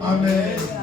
Amen.